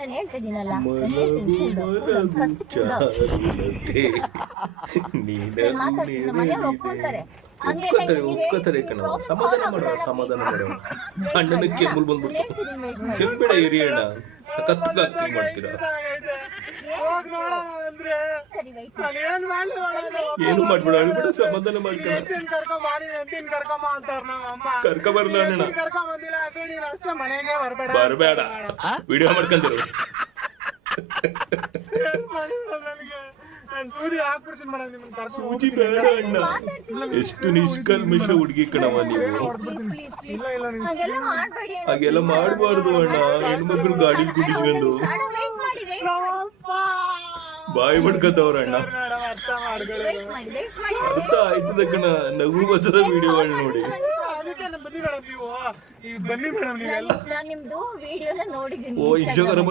ನಾನು ಹೇಳ್ತಿದ್ದೀನಲ್ಲ ಮನೆಯವ್ರು ಒಪ್ಕೊಂತಾರೆ. ಒಪ್ಕೋತಾರೆ ಕಣ. ಸಮಾಧಾನ ಮಾಡೋ ಅಣ್ಣನ ಕೆಮ್ಮಲ್ ಬಂದ್ಬಿಡ್ತು. ಕೆಂಬೇಡ ಹಿರಿಯಣ್ಣ, ಸಖತ್ತಾಗಿ ಆಕ್ಟಿಂಗ್ ಮಾಡ್ತೀರಾ. ಏನು ಮಾಡ್ಬೇಡ, ಅಳ್ಬೇಡ, ಸಮಾಧಾನ ಮಾಡ್ಕೊಳ. ಕರ್ಕ ಬರ್ಲ ಅಣ್ಣ, ಬರ್ಬೇಡ, ವಿಡಿಯೋ ಮಾಡ್ಕೊಂತಿರು. ಸೂಜಿ ಬೇಡ ಅಣ್ಣ, ಎಷ್ಟು ನಿಷ್ಕಲ್ಮಶ ಹುಡುಗಿ ಕಣವ ನೀವು. ಹಾಗೆಲ್ಲ ಮಾಡ್ಬಾರ್ದು ಅಣ್ಣ. ಹೆಣ್ಮಕ್ಳು ಗಾಡಿಲಿ ಕುಡಿಸ್ಕೊಂಡು ಬಾಯಿ ಬಡ್ಕತ್ತವ್ರ ಅಣ್ಣ. ಅರ್ಥ ಆಯ್ತದ ಕಣ, ನಗು ಬರ್ತದ ವಿಡಿಯೋಗಳು ನೋಡಿ. ಬನ್ನಿ ಮೇಡಮ್, ನಿಮ್ದು ವಿಡಿಯೋನ ನೋಡಿದ್ದೀನಿ. ಓ ಇನ್ಸ್ಟಾಗ್ರಾಮ್